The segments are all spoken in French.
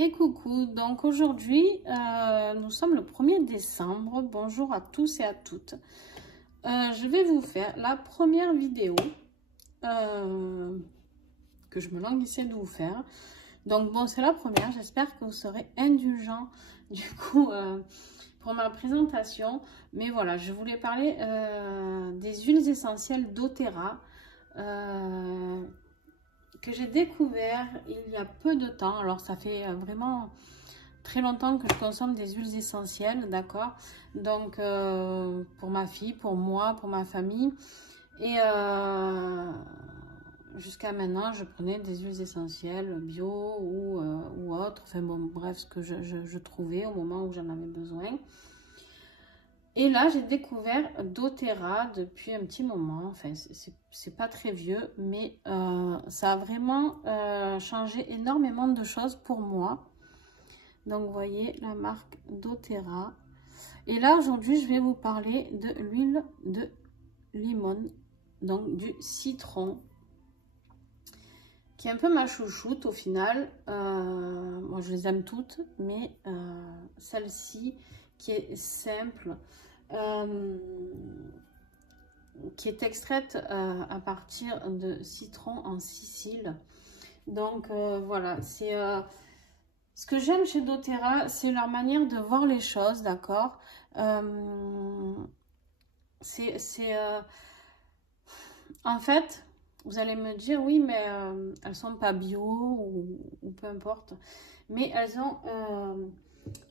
Et coucou, donc aujourd'hui, nous sommes le 1er décembre. Bonjour à tous et à toutes. Je vais vous faire la première vidéo que je me languissais de vous faire. Donc bon, c'est la première, j'espère que vous serez indulgents du coup pour ma présentation. Mais voilà, je voulais parler des huiles essentielles doTERRA que j'ai découvert il y a peu de temps. Alors ça fait vraiment très longtemps que je consomme des huiles essentielles, d'accord. Donc pour ma fille, pour moi, pour ma famille. Et jusqu'à maintenant, je prenais des huiles essentielles bio ou autres. Enfin bon, bref, ce que je trouvais au moment où j'en avais besoin. Et là, j'ai découvert doTERRA depuis un petit moment. Enfin, c'est pas très vieux, mais ça a vraiment changé énormément de choses pour moi. Donc, vous voyez la marque doTERRA. Et là, aujourd'hui, je vais vous parler de l'huile de limon, donc du citron, qui est un peu ma chouchoute au final. Moi, je les aime toutes, mais celle-ci, qui est simple, qui est extraite à partir de citron en Sicile. Donc voilà, c'est ce que j'aime chez doTERRA, c'est leur manière de voir les choses, d'accord. En fait, vous allez me dire, oui, mais elles sont pas bio ou peu importe, mais elles ont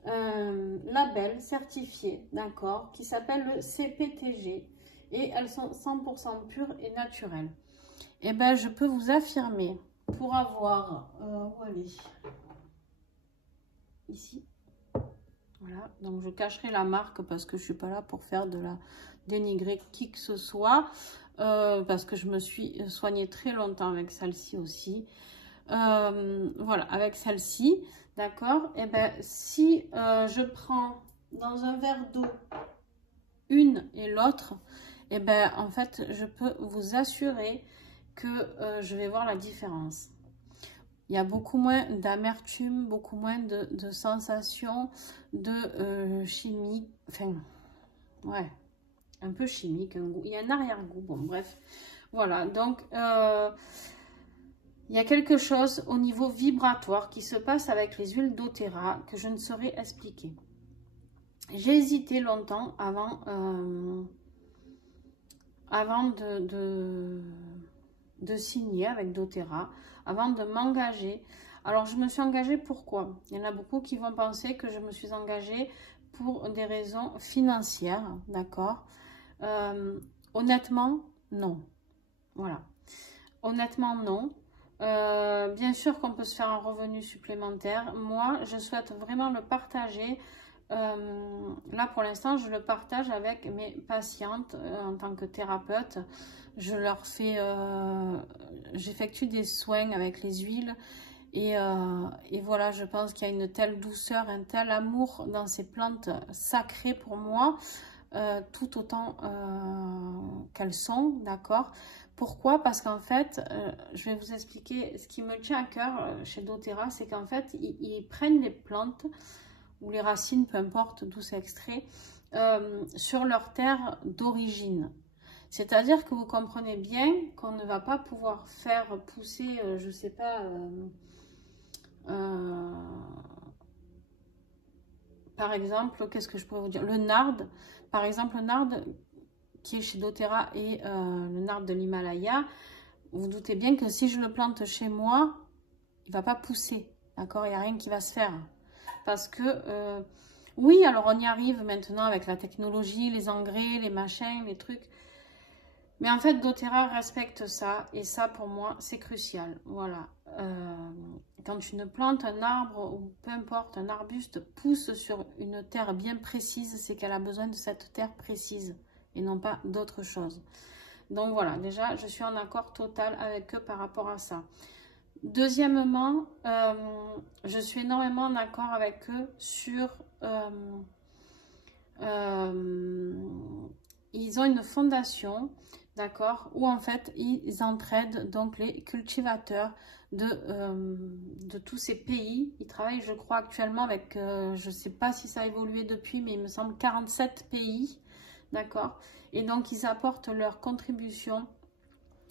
un label certifié, d'accord, qui s'appelle le CPTG, et elles sont 100% pures et naturelles. Et ben, je peux vous affirmer, pour avoir, où aller, ici, voilà, donc je cacherai la marque parce que je suis pas là pour faire de la dénigrer qui que ce soit, parce que je me suis soignée très longtemps avec celle-ci aussi. Voilà, avec celle-ci, d'accord. Et ben si je prends dans un verre d'eau une et l'autre, et ben en fait je peux vous assurer que je vais voir la différence. Il y a beaucoup moins d'amertume, beaucoup moins de sensations de chimie, enfin ouais, un peu chimique, un goût. Il y a un arrière-goût, bon bref, voilà. Donc il y a quelque chose au niveau vibratoire qui se passe avec les huiles doTERRA que je ne saurais expliquer. J'ai hésité longtemps avant de signer avec doTERRA, avant de m'engager. Alors je me suis engagée pourquoi? Il y en a beaucoup qui vont penser que je me suis engagée pour des raisons financières, d'accord. Honnêtement, non. Voilà. Honnêtement, non. Bien sûr qu'on peut se faire un revenu supplémentaire. Moi, je souhaite vraiment le partager. Là, pour l'instant, je le partage avec mes patientes en tant que thérapeute. Je leur fais, j'effectue des soins avec les huiles. Et voilà, je pense qu'il y a une telle douceur, un tel amour dans ces plantes sacrées pour moi, tout autant qu'elles sont, d'accord. Pourquoi? Parce qu'en fait, je vais vous expliquer ce qui me tient à cœur chez doTERRA, c'est qu'en fait, ils prennent les plantes ou les racines, peu importe d'où c'est extrait, sur leur terre d'origine. C'est-à-dire que vous comprenez bien qu'on ne va pas pouvoir faire pousser, je sais pas, par exemple, qu'est-ce que je pourrais vous dire? Le nard, par exemple, le nard qui est chez doTERRA et le nard de l'Himalaya, vous doutez bien que si je le plante chez moi, il ne va pas pousser, d'accord? Il n'y a rien qui va se faire. Parce que, oui, alors on y arrive maintenant avec la technologie, les engrais, les machins, les trucs. Mais en fait, doTERRA respecte ça. Et ça, pour moi, c'est crucial. Voilà. Quand une plante, un arbre, ou peu importe, un arbuste pousse sur une terre bien précise, c'est qu'elle a besoin de cette terre précise et non pas d'autre chose. Donc voilà, déjà, je suis en accord total avec eux par rapport à ça. Deuxièmement, je suis énormément en accord avec eux sur... ils ont une fondation, d'accord, où en fait ils entraident donc les cultivateurs de tous ces pays. Ils travaillent, je crois, actuellement avec, je ne sais pas si ça a évolué depuis, mais il me semble 47 pays, d'accord. Et donc ils apportent leur contribution.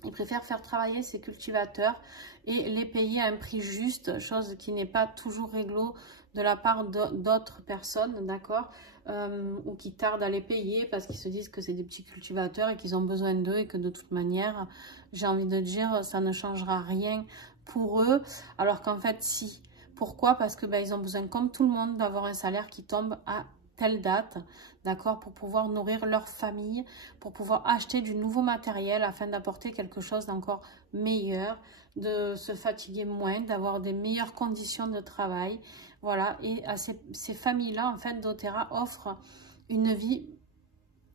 Ils préfèrent faire travailler ces cultivateurs et les payer à un prix juste, chose qui n'est pas toujours réglo de la part d'autres personnes, d'accord, ou qui tardent à les payer parce qu'ils se disent que c'est des petits cultivateurs et qu'ils ont besoin d'eux et que de toute manière, j'ai envie de dire, ça ne changera rien pour eux, alors qu'en fait, si. Pourquoi? Parce que ils ont besoin, comme tout le monde, d'avoir un salaire qui tombe à telle date, d'accord, pour pouvoir nourrir leur famille, pour pouvoir acheter du nouveau matériel afin d'apporter quelque chose d'encore meilleur, de se fatiguer moins, d'avoir des meilleures conditions de travail. Voilà, et à ces familles-là, en fait, doTERRA offre une vie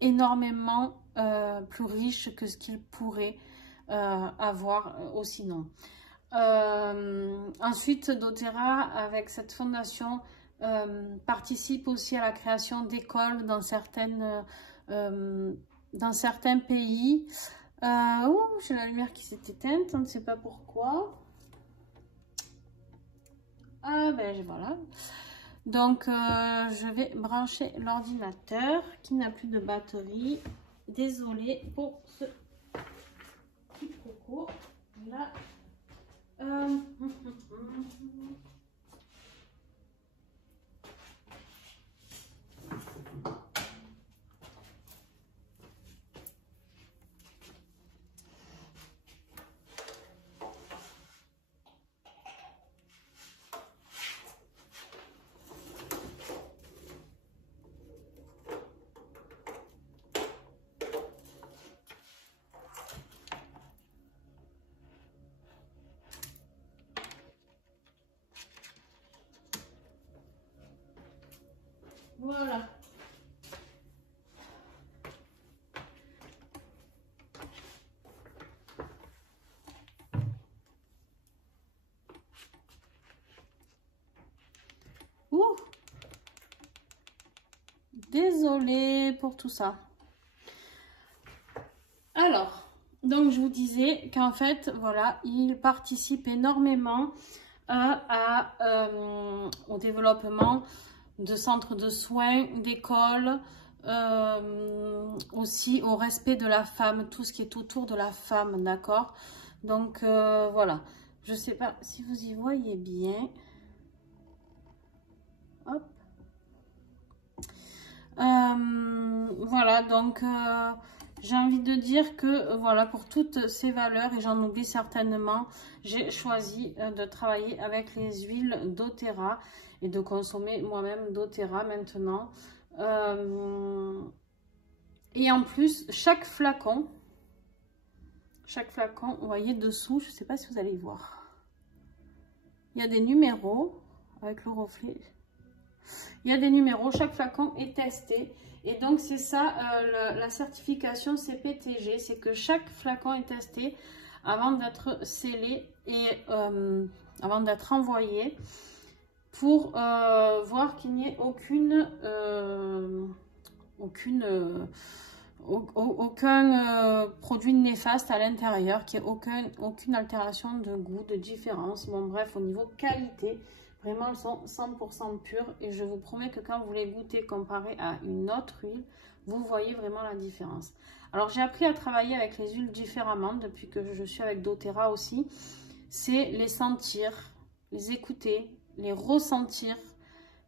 énormément plus riche que ce qu'ils pourraient avoir sinon. Ensuite, doTERRA, avec cette fondation, participe aussi à la création d'écoles dans certains pays. Oh, j'ai la lumière qui s'est éteinte, on ne sait pas pourquoi. Ah ben voilà. Donc je vais brancher l'ordinateur qui n'a plus de batterie. Désolée pour ce petit coco. Là. Voilà. Ouh. Désolée pour tout ça. Alors, donc je vous disais qu'en fait, voilà, il participe énormément au développement de centres de soins, d'écoles, aussi au respect de la femme, tout ce qui est autour de la femme, d'accord? Donc voilà, je sais pas si vous y voyez bien. Hop. Voilà, donc j'ai envie de dire que voilà, pour toutes ces valeurs, et j'en oublie certainement, j'ai choisi de travailler avec les huiles doTERRA et de consommer moi-même doTERRA maintenant. Et en plus, chaque flacon, vous voyez dessous, je ne sais pas si vous allez voir, il y a des numéros avec le reflet. Il y a des numéros, chaque flacon est testé. Et donc, c'est ça, la certification CPTG, c'est que chaque flacon est testé avant d'être scellé et avant d'être envoyé pour voir qu'il n'y ait aucun produit néfaste à l'intérieur, qu'il n'y ait aucune altération de goût, de différence. Bon, bref, au niveau qualité, vraiment, elles sont 100% pures et je vous promets que quand vous les goûtez comparé à une autre huile, vous voyez vraiment la différence. Alors, j'ai appris à travailler avec les huiles différemment depuis que je suis avec doTERRA aussi. C'est les sentir, les écouter, les ressentir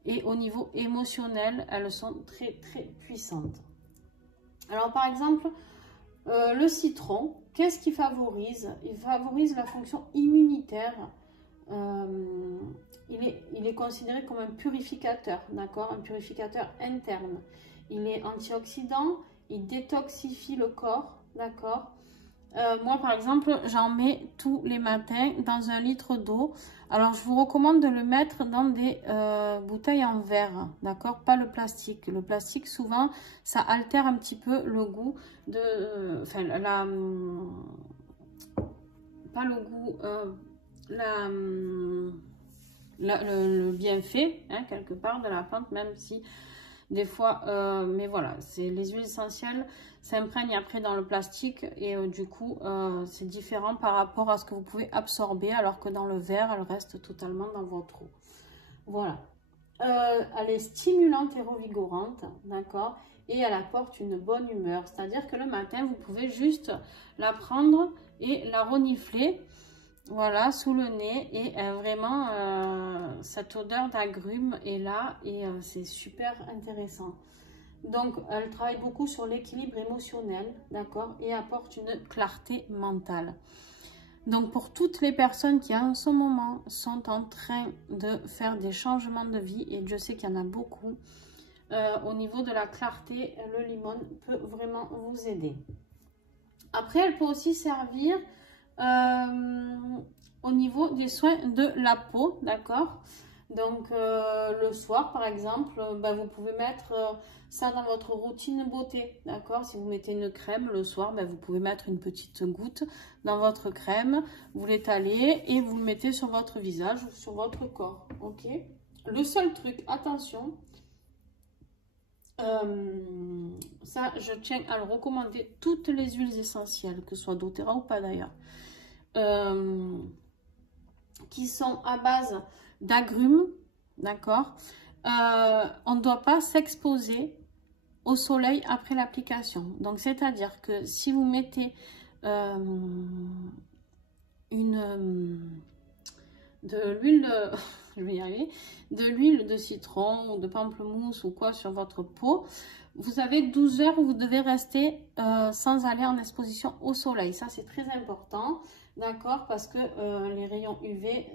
et au niveau émotionnel, elles sont très très puissantes. Alors, par exemple, le citron, qu'est-ce qu'il favorise? Il favorise la fonction immunitaire. Il est considéré comme un purificateur, d'accord? Un purificateur interne. Il est antioxydant, il détoxifie le corps, d'accord? Moi, par exemple, j'en mets tous les matins dans 1 litre d'eau. Alors, je vous recommande de le mettre dans des bouteilles en verre, d'accord? Pas le plastique. Le plastique, souvent, ça altère un petit peu le goût de... enfin, pas le goût... le bienfait, hein, quelque part, de la plante, même si des fois, mais voilà, c'est les huiles essentielles s'imprègnent après dans le plastique et du coup, c'est différent par rapport à ce que vous pouvez absorber, alors que dans le verre, elle reste totalement dans votre eau. Voilà. Elle est stimulante et revigorante, d'accord, et elle apporte une bonne humeur. C'est-à-dire que le matin, vous pouvez juste la prendre et la renifler, voilà, sous le nez, et vraiment, cette odeur d'agrumes est là, et c'est super intéressant. Donc, elle travaille beaucoup sur l'équilibre émotionnel, d'accord, et apporte une clarté mentale. Donc, pour toutes les personnes qui, en ce moment, sont en train de faire des changements de vie, et je sais qu'il y en a beaucoup, au niveau de la clarté, le limon peut vraiment vous aider. Après, elle peut aussi servir au niveau des soins de la peau, d'accord? Donc, le soir, par exemple, vous pouvez mettre ça dans votre routine beauté, d'accord? Si vous mettez une crème le soir, vous pouvez mettre une petite goutte dans votre crème, vous l'étalez et vous le mettez sur votre visage ou sur votre corps, ok? Le seul truc, attention, ça, je tiens à le recommander, toutes les huiles essentielles, que ce soit doTERRA ou pas d'ailleurs, qui sont à base d'agrumes, d'accord, on ne doit pas s'exposer au soleil après l'application. Donc, c'est-à-dire que si vous mettez de l'huile de, je vais y arriver, de l'huile de citron ou de pamplemousse ou quoi sur votre peau, vous avez 12 heures où vous devez rester sans aller en exposition au soleil. Ça, c'est très important, d'accord, parce que les rayons UV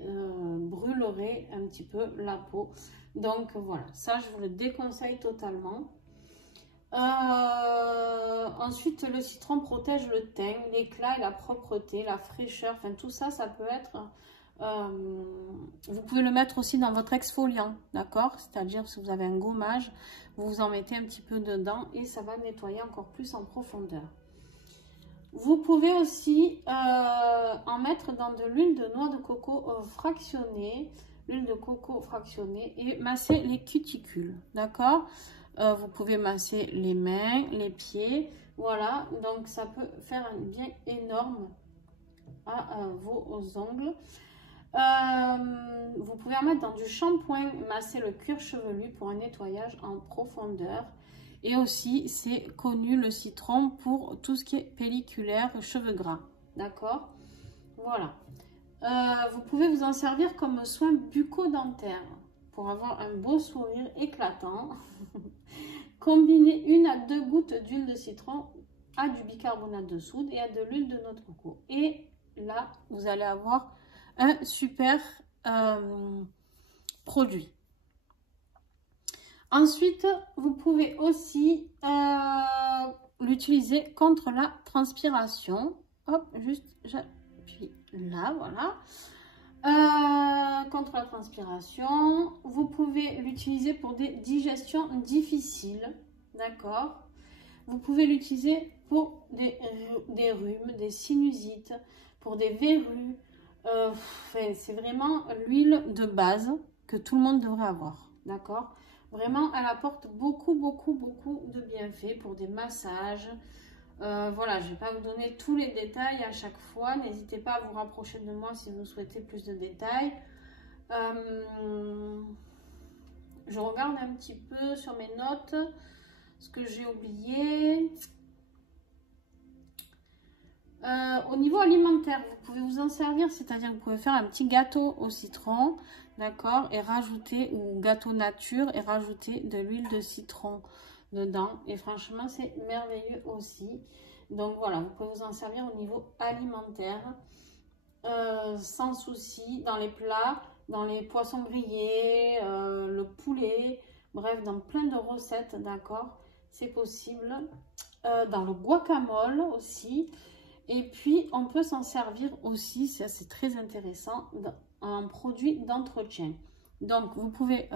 brûleraient un petit peu la peau. Donc, voilà, ça, je vous le déconseille totalement. Ensuite, le citron protège le teint, l'éclat et la propreté, la fraîcheur, enfin tout ça, ça peut être... vous pouvez le mettre aussi dans votre exfoliant, d'accord? C'est-à-dire si vous avez un gommage, vous en mettez un petit peu dedans et ça va nettoyer encore plus en profondeur. Vous pouvez aussi en mettre dans de l'huile de noix de coco fractionnée, l'huile de coco fractionnée, et masser les cuticules, d'accord? Vous pouvez masser les mains, les pieds, voilà, donc ça peut faire un bien énorme à vos ongles. Vous pouvez en mettre dans du shampoing, masser le cuir chevelu pour un nettoyage en profondeur. Et aussi, c'est connu le citron pour tout ce qui est pelliculaire, cheveux gras, d'accord? Voilà. Vous pouvez vous en servir comme soin bucco-dentaire pour avoir un beau sourire éclatant. Combinez 1 à 2 gouttes d'huile de citron à du bicarbonate de soude et à de l'huile de noix de coco. Et là, vous allez avoir un super produit. Ensuite, vous pouvez aussi l'utiliser contre la transpiration. Hop, juste j'appuie là, voilà. Contre la transpiration, vous pouvez l'utiliser pour des digestions difficiles, d'accord? Vous pouvez l'utiliser pour des rhumes, des sinusites, pour des verrues. C'est vraiment l'huile de base que tout le monde devrait avoir, d'accord? Vraiment, elle apporte beaucoup de bienfaits pour des massages. Voilà, je ne vais pas vous donner tous les détails à chaque fois. N'hésitez pas à vous rapprocher de moi si vous souhaitez plus de détails. Je regarde un petit peu sur mes notes ce que j'ai oublié. Au niveau alimentaire, vous pouvez vous en servir, c'est-à-dire vous pouvez faire un petit gâteau au citron, d'accord, et rajouter, ou gâteau nature, et rajouter de l'huile de citron dedans. Et franchement, c'est merveilleux aussi. Donc voilà, vous pouvez vous en servir au niveau alimentaire, sans souci, dans les plats, dans les poissons grillés, le poulet, bref, dans plein de recettes, d'accord, c'est possible. Dans le guacamole aussi. Et puis, on peut s'en servir aussi, ça c'est très intéressant, en produit d'entretien. Donc, vous pouvez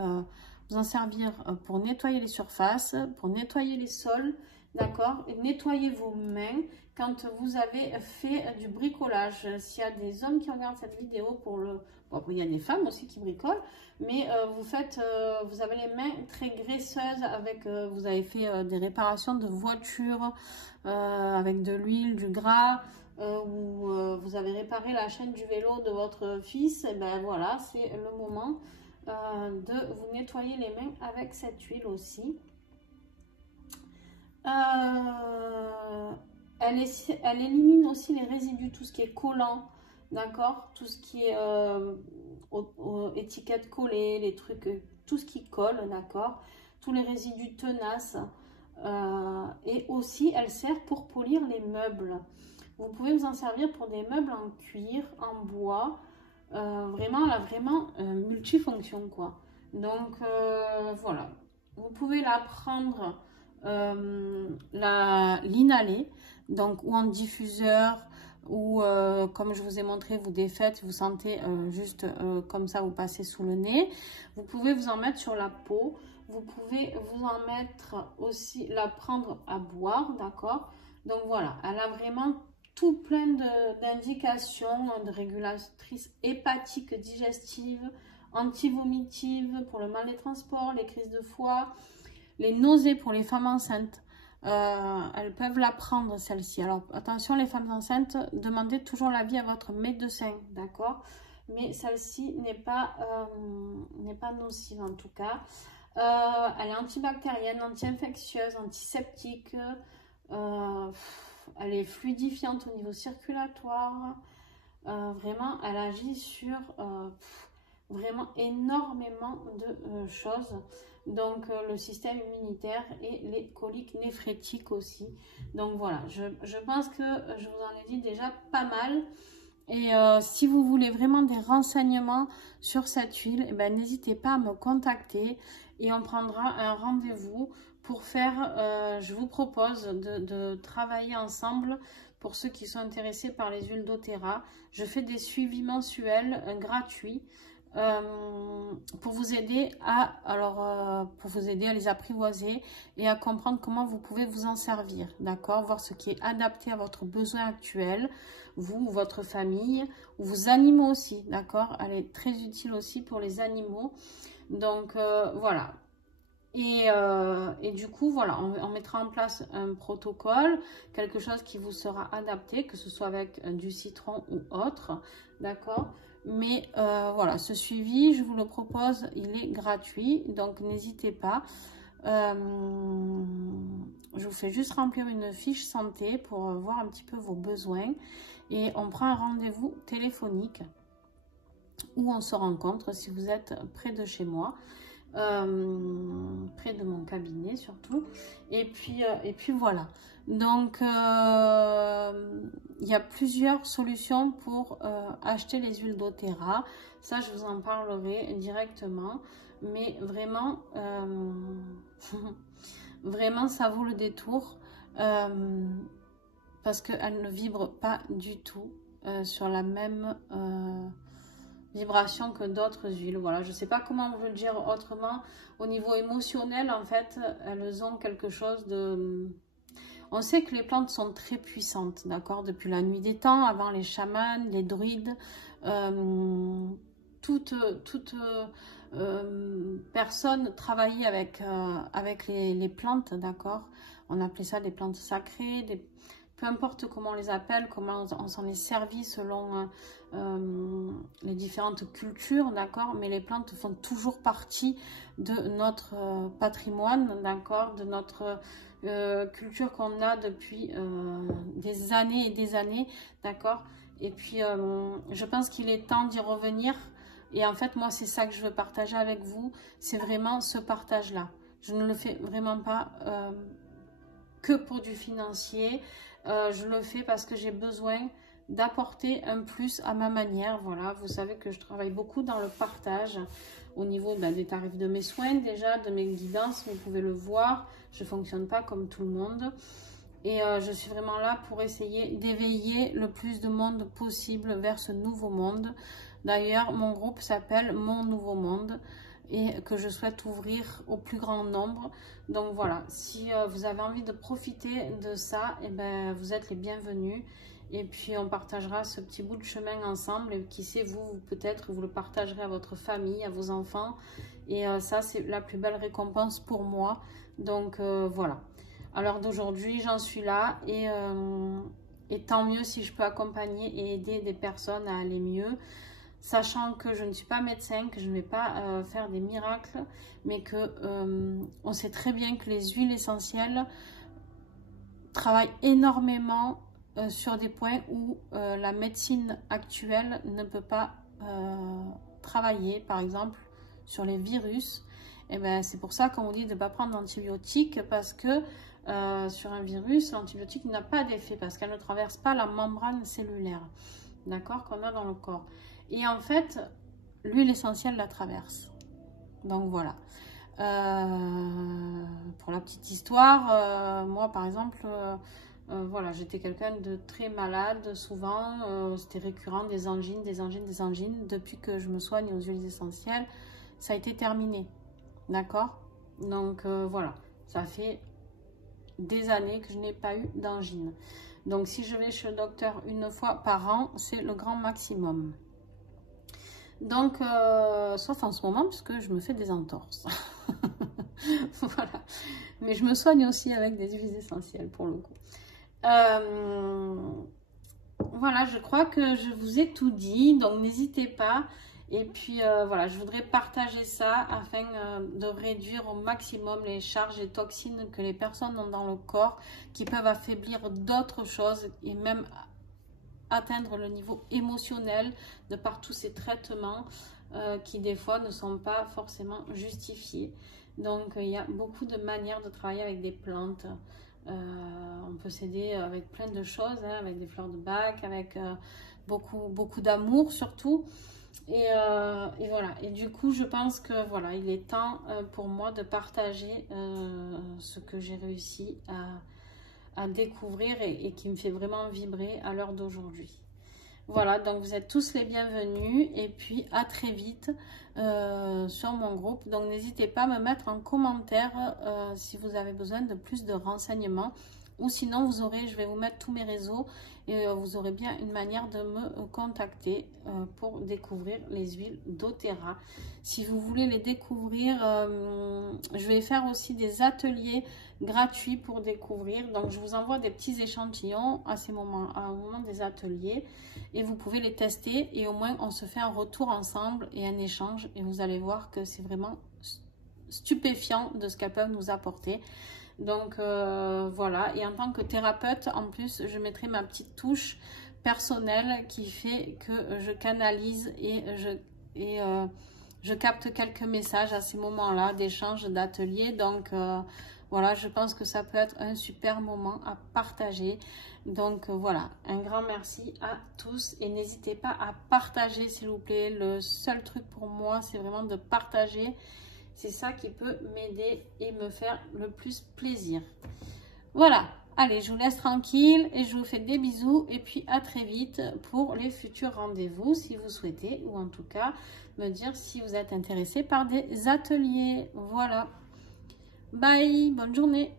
vous en servir pour nettoyer les surfaces, pour nettoyer les sols, d'accord? Nettoyer vos mains quand vous avez fait du bricolage. S'il y a des hommes qui regardent cette vidéo Bon, après, il y a des femmes aussi qui bricolent, mais vous avez les mains très graisseuses avec, vous avez fait des réparations de voitures avec de l'huile, du gras, ou vous avez réparé la chaîne du vélo de votre fils. Et ben voilà, c'est le moment de vous nettoyer les mains avec cette huile aussi. Elle élimine aussi les résidus, tout ce qui est collant, d'accord, tout ce qui est étiquettes collées, les trucs, tout ce qui colle, d'accord, tous les résidus tenaces. Et aussi, elle sert pour polir les meubles. Vous pouvez vous en servir pour des meubles en cuir, en bois. Vraiment, elle a vraiment multifonction, quoi. Donc, voilà. Vous pouvez la prendre, l'inhaler, donc ou en diffuseur, ou comme je vous ai montré, vous défaites, vous sentez juste comme ça, vous passez sous le nez. Vous pouvez vous en mettre sur la peau. Vous pouvez vous en mettre aussi, la prendre à boire, d'accord. Donc voilà, elle a vraiment tout plein d'indications, de régulatrices hépatiques, digestives, anti-vomitives, pour le mal des transports, les crises de foie, les nausées pour les femmes enceintes. Elles peuvent la prendre, celle-ci. Alors attention, les femmes enceintes, demandez toujours l'avis à votre médecin, d'accord. Mais celle-ci n'est pas nocive en tout cas. Elle est antibactérienne, anti-infectieuse, antiseptique. Elle est fluidifiante au niveau circulatoire. Vraiment, elle agit sur vraiment énormément de choses. Donc, le système immunitaire et les coliques néphrétiques aussi. Donc, voilà, je pense que je vous en ai dit déjà pas mal. Et si vous voulez vraiment des renseignements sur cette huile, eh ben, n'hésitez pas à me contacter et on prendra un rendez-vous pour faire, je vous propose de travailler ensemble pour ceux qui sont intéressés par les huiles doTERRA. Je fais des suivis mensuels gratuits pour vous aider à les apprivoiser et à comprendre comment vous pouvez vous en servir, d'accord, voir ce qui est adapté à votre besoin actuel, vous, votre famille, ou vos animaux aussi, d'accord. Elle est très utile aussi pour les animaux. Donc voilà. Et du coup, voilà, on mettra en place un protocole, quelque chose qui vous sera adapté, que ce soit avec du citron ou autre, d'accord. Mais voilà, ce suivi, je vous le propose, il est gratuit, donc n'hésitez pas. Je vous fais juste remplir une fiche santé pour voir un petit peu vos besoins. Et on prend un rendez-vous téléphonique où on se rencontre si vous êtes près de chez moi. Près de mon cabinet surtout, et puis voilà. Donc il y a plusieurs solutions pour acheter les huiles doTERRA. Ça, je vous en parlerai directement, mais vraiment vraiment ça vaut le détour parce qu'elle ne vibre pas du tout sur la même vibration que d'autres huiles. Voilà, je sais pas comment vous le dire autrement. Au niveau émotionnel, en fait, elles ont quelque chose de... On sait que les plantes sont très puissantes, d'accord, depuis la nuit des temps, avant les chamans, les druides, toute personne travaillait avec les plantes, d'accord. On appelait ça des plantes sacrées, peu importe comment on les appelle, comment on s'en est servi selon les différentes cultures, d'accord, mais les plantes font toujours partie de notre patrimoine, d'accord, de notre culture qu'on a depuis des années et des années, d'accord. Et puis je pense qu'il est temps d'y revenir. Et en fait, moi, c'est ça que je veux partager avec vous, c'est vraiment ce partage-là. Je ne le fais vraiment pas que pour du financier. Je le fais parce que j'ai besoin d'apporter un plus à ma manière. Voilà, vous savez que je travaille beaucoup dans le partage au niveau des tarifs de mes soins, déjà de mes guidances, vous pouvez le voir. Je ne fonctionne pas comme tout le monde. Et je suis vraiment là pour essayer d'éveiller le plus de monde possible vers ce nouveau monde. D'ailleurs, mon groupe s'appelle Mon Nouveau Monde et que je souhaite ouvrir au plus grand nombre. Donc voilà, si vous avez envie de profiter de ça, eh ben, vous êtes les bienvenus. Et puis on partagera ce petit bout de chemin ensemble. Et qui sait, vous peut-être vous le partagerez à votre famille, à vos enfants. Et ça, c'est la plus belle récompense pour moi. Donc voilà. À l'heure d'aujourd'hui, j'en suis là. Et tant mieux si je peux accompagner et aider des personnes à aller mieux. Sachant que je ne suis pas médecin, que je ne vais pas faire des miracles. Mais que on sait très bien que les huiles essentielles travaillent énormément sur des points où la médecine actuelle ne peut pas travailler, par exemple sur les virus. Et ben, c'est pour ça qu'on vous dit de ne pas prendre d'antibiotiques, parce que sur un virus, l'antibiotique n'a pas d'effet, parce qu'elle ne traverse pas la membrane cellulaire, d'accord, qu'on a dans le corps. Et en fait, l'huile essentielle la traverse. Donc voilà. Pour la petite histoire, moi par exemple, voilà, j'étais quelqu'un de très malade, souvent, c'était récurrent, des angines. Depuis que je me soigne aux huiles essentielles, ça a été terminé, d'accord? Donc voilà, ça fait des années que je n'ai pas eu d'angine. Donc si je vais chez le docteur une fois par an, c'est le grand maximum. Donc, sauf en ce moment, puisque je me fais des entorses. Voilà. Mais je me soigne aussi avec des huiles essentielles, pour le coup. Voilà, je crois que je vous ai tout dit. Donc, n'hésitez pas. Et puis, voilà, je voudrais partager ça afin de réduire au maximum les charges et toxines que les personnes ont dans le corps, qui peuvent affaiblir d'autres choses et même atteindre le niveau émotionnel de par tous ces traitements qui des fois ne sont pas forcément justifiés. Donc il y a beaucoup de manières de travailler avec des plantes. On peut s'aider avec plein de choses, hein, avec des fleurs de bac, avec beaucoup d'amour surtout. Et voilà. Et du coup, je pense que voilà, il est temps pour moi de partager ce que j'ai réussi à découvrir et qui me fait vraiment vibrer à l'heure d'aujourd'hui. Voilà, donc vous êtes tous les bienvenus et puis à très vite sur mon groupe. Donc n'hésitez pas à me mettre en commentaire si vous avez besoin de plus de renseignements, ou sinon vous aurez, je vais vous mettre tous mes réseaux et vous aurez bien une manière de me contacter pour découvrir les huiles doTERRA. Si vous voulez les découvrir, je vais faire aussi des ateliers gratuits pour découvrir. Donc je vous envoie des petits échantillons à au moment des ateliers et vous pouvez les tester et au moins on se fait un retour ensemble et un échange et vous allez voir que c'est vraiment stupéfiant de ce qu'elles peuvent nous apporter. Donc voilà, et en tant que thérapeute, en plus, je mettrai ma petite touche personnelle qui fait que je canalise et je capte quelques messages à ces moments-là d'échange, d'atelier. Donc voilà, je pense que ça peut être un super moment à partager. Donc voilà, un grand merci à tous et n'hésitez pas à partager s'il vous plaît. Le seul truc pour moi, c'est vraiment de partager. C'est ça qui peut m'aider et me faire le plus plaisir. Voilà, allez, je vous laisse tranquille et je vous fais des bisous. Et puis à très vite pour les futurs rendez-vous si vous souhaitez. Ou en tout cas, me dire si vous êtes intéressé par des ateliers. Voilà. Bye, bonne journée.